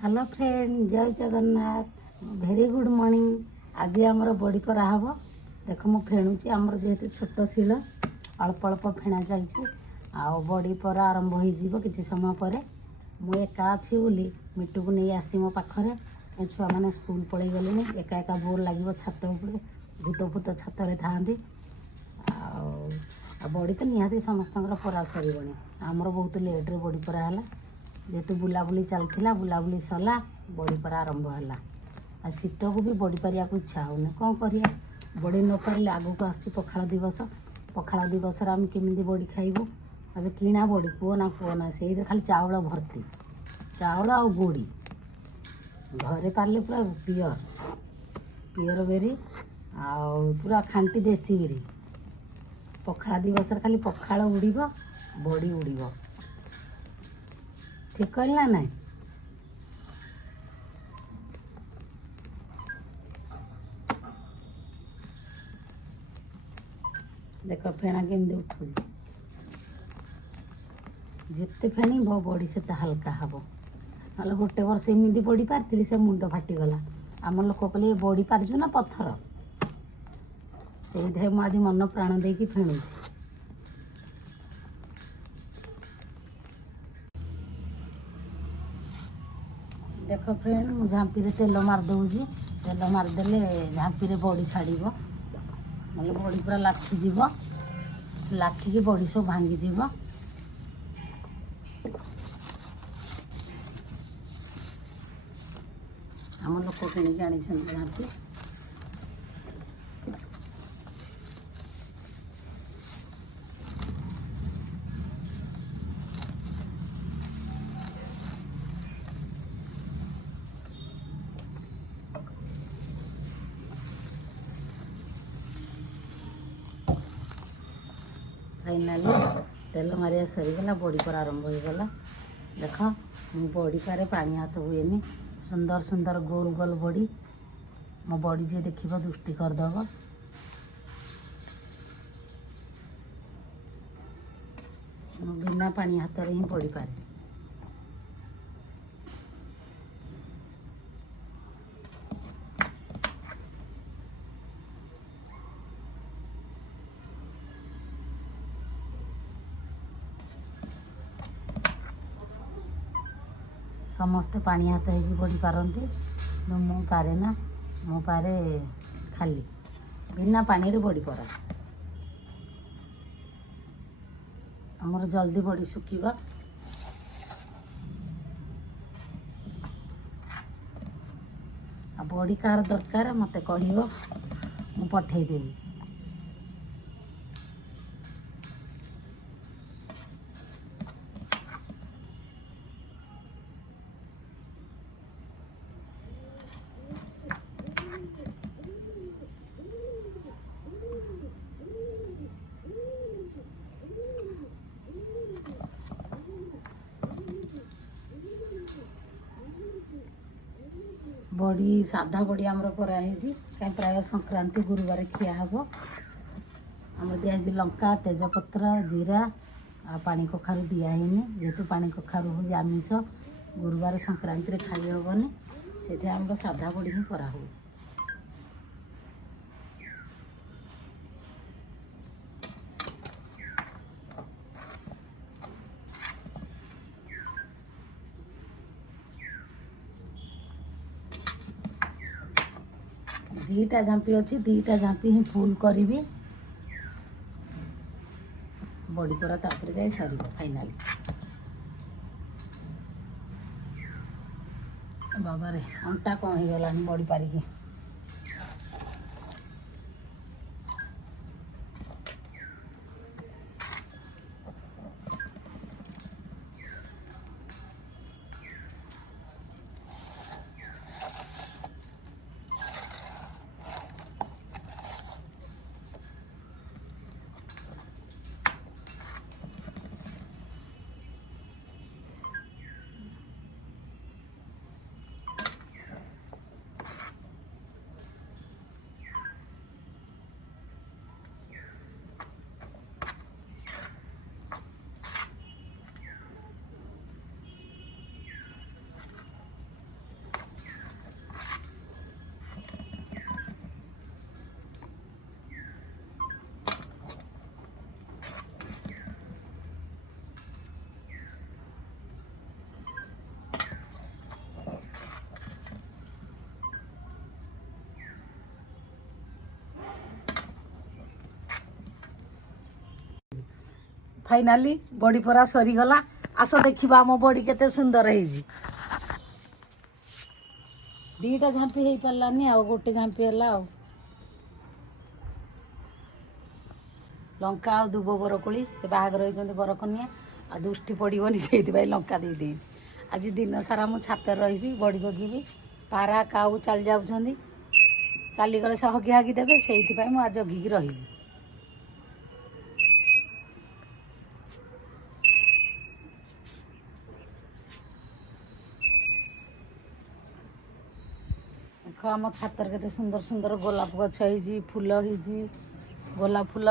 Hello friend, जय Jagannath. Very good morning. आज आमर बड़ी कराहब। देख मु फेणुची आमर जेहेतु छोट शिल अल्प अल्प फेणा चलती बड़ी पर आरंभ हो किसी समय पर मु एका अच्छी बोली मिटू को नहीं आसी मो पाखे छुआ मैंने स्कूल पलि गले एका एका बोर लगे छात उपर भूत भूत छात था बड़ी तो निहाती समस्त परा सर आमर बहुत लेट्रे बड़ी परा है जेहेतु बुलाबुली चलता बुलाबुली सरला बड़ी पर आरंभ है आ शीत को भी बड़ी पारिया को इच्छा होने कौन करिया बड़ी न पारे आगू को आस पखाल दिवस आम केमी बड़ी खाइबू आज किणा बड़ी पुओना से खाली चाउल भर्ती चाउल आ गुड़ी घरे पारे पूरा पियर बेरी आ पूरा खांटी देसी बेरी पखाल दिवस खाली पखाल उड़ बड़ी उड़ ठीक कहल ना नहीं। देख फेणा केमती उठू जिते फेणी बड़ी से हल्का हम ना गोटे वर्ष एमती बड़ी पारी से मुंड फाटीगला आम लोक कहले बड़ी पारचु ना पत्थर से मुझे मन प्राण दे फेणुची। देख फ्रेंड मु झांपी रे तेल मारदे तेल मारदेले झांपी रे बड़ी छाड़ ना बड़ी पूरा लाखीज लाखिकी बड़ी सब भांगीज आम लोक किणिक आनी झांपी फाइनाली तेल मारिया सरीगला बड़ी पर आरंभ होगला। देख मु बड़ी पारे पानी हाथ हुए सुंदर सुंदर गोल गोल बड़ी मो बड़ी जी देख दृष्टि करदब बिना पानी हाथ रे ही बड़ी पारे समस्ते पानी हाथ हो बड़ी पारती मु पारे ना मु पारे खाली बिना पानी रे बड़ी परा आमर जल्दी बड़ी सुखा बड़ी कार दरकार मत कह मु पठेदेवी। बड़ी साधा बड़ी आमर कराई कहीं प्राय संक्रांति गुरुवार खिया हम आम दिखाई लंका तेजपत्र जीरा आ पानी कखारु दिहनी जेहेतु पानी कखारु हूँ आमिष गुरुवार संक्रांति खाई हेबनी से आम साधा बड़ी ही कराहुए। दीटा झांपी अच्छी दीटा झांपी ही फुल करी बड़ी परा तापर जाए सर फाइनाली बाबा रे अंटा कौन हो गला बड़ी पारिकी फाइनाली बड़ी परा सरीगला आस देखा आम बड़ी केते सुंदर है दीटा झांपी हो पारानी आ गोटे झांपी है लंका आ दुब बरकोली से बाहागर होती बरकनिया आ दृष्टि पड़ोनी से लंका दे दे आज दिन सारा मु छात रही बड़ी जगिबी पारा काऊ चली जाऊँ चलीगले से हगी हागी देवे से आज जगिकी रही देख आम छातर के सुंदर सुंदर गोलाप गछ हो फूल हो गोलाप फूल